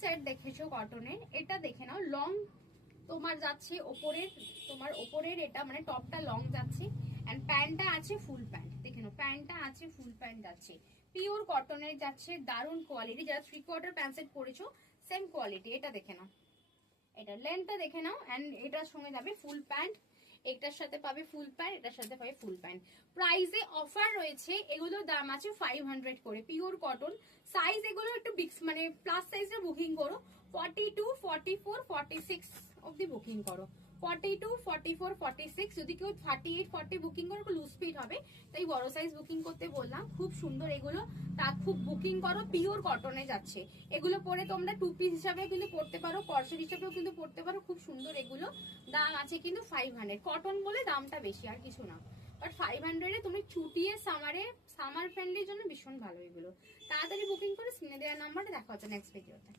Set দেখেছো কটনের, এটা দেখে নাও লং তোমার যাচ্ছে ওপরের, তোমার ওপরের এটা মানে টপটা লং যাচ্ছে এন্ড প্যান্টটা আছে ফুল প্যান্ট। দেখে নাও প্যান্টটা আছে ফুল প্যান্ট যাচ্ছে, পিওর কটনের যাচ্ছে, দারুন কোয়ালিটি। যারা 3/4 প্যান্ট সেট পরেছো সেম কোয়ালিটি। এটা দেখে নাও, এটা লেন্থটা দেখে নাও এন্ড এটার সঙ্গে যাবে ফুল প্যান্ট, এটার সাথে পাবে ফুল প্যান্ট, এটার সাথে পাবে ফুল প্যান্ট। প্রাইসে অফার রয়েছে, এগুলোর দাম আছে 500 করে, পিওর কটন। সাইজ এগুলো একটু বিগ মানে প্লাস সাইজে বুকিং করো, 42, 44, 46 অব্দি বুকিং করো। 42, 44, 46, যদি কেউ 38, 40 বুকিং করো লুজ ফিট হবে, তাই বড় সাইজ বুকিং করতে বললাম। খুব সুন্দর এগুলো, তা খুব বুকিং করো, পিওর কটনে যাচ্ছে। এগুলো পরে তোমরা টু পিস হিসাবে কিন্তু পড়তে পারো, কর্সেট হিসাবেও কিন্তু পড়তে পারো, খুব সুন্দর এগুলো। দাম আছে কিন্তু 500, কটন বলে দামটা বেশি আর কিছু না। বাট 500 এ তুমি চুটিয়ে সামার ফ্রেন্ডলির জন্য ভীষণ ভালো এগুলো। তাড়াতাড়ি বুকিং করে স্ক্রিনে দেওয়ার নাম্বারে দেখা হচ্ছে নেক্সট ভিডিওতে।